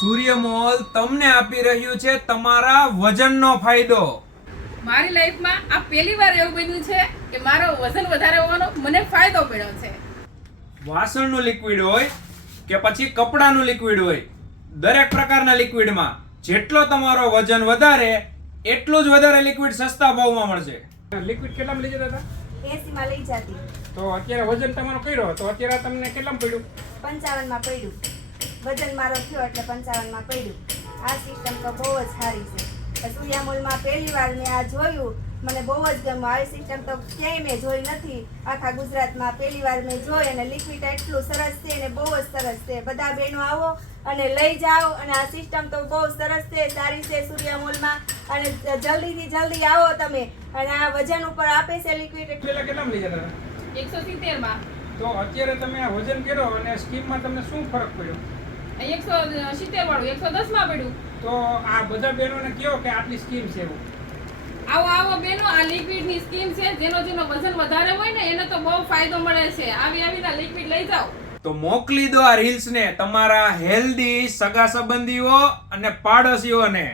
સૂર્યમોલ તમને આપી રહ્યું છે તમારા વજનનો ફાયદો. મારી લાઈફમાં આ પહેલી વાર એવું બન્યું છે કે મારો વજન વધારે હોવાનો મને ફાયદો પડ્યો છે. વાસણનું લિક્વિડ હોય કે પછી કપડાનું લિક્વિડ હોય, દરેક પ્રકારના લિક્વિડમાં જેટલો તમારો વજન વધારે એટલું જ વધારે લિક્વિડ સસ્તા ભાવમાં મળશે. લિક્વિડ કેટલામાં લઈ જતા હતા? 80 માં લઈ જતી, તો અત્યારે વજન તમારો કર્યો તો અત્યારે તમને કેટલામાં પડ્યું? 55 માં પડ્યું. વજન મારો થયો એટલે 55 માં પડ્યું. આ સિસ્ટમ તો બહુ જ સારી છે. સૂર્યામોલમાં પહેલી વાર મેં આ જોયું, મને બહુ જ ગમ્યું. આવી સિસ્ટમ તો ક્યાંય મેં જોઈ નથી. આખા ગુજરાતમાં પહેલી વાર મેં જોઈ અને લિક્વિડ એટલું સરસ છે અને બહુ જ સરસ છે. બધા બહેનો આવો અને લઈ જાઓ અને આ સિસ્ટમ તો બહુ સરસ છે, સારી છે સૂર્યામોલમાં. અને જલ્દીથી જલ્દી આવો તમે. અને આ વજન ઉપર આપે છે લિક્વિડ. પેલા કેટલામાં લઈ જતા હતા? 170 માં. તો અત્યારે તમે આ વજન કર્યો અને સ્કીમમાં તમને શું ફરક પડ્યો? 170 વાળું 110 માં પડ્યું. તો આ બધા બહેનોને કહો કે આટલી સ્કીમ છે એવું. આવો બેનો, આ લિક્વિડ ની સ્કીમ છે. જેનો વજન વધારે હોય ને એને તો બહુ ફાયદો મળે છે. આવી લિક્વિડ લઈ જાઓ. તો મોકલી દો આ રીલ્સને તમારા હેલ્ધી સગા સંબંધીઓ અને પાડોશીઓને.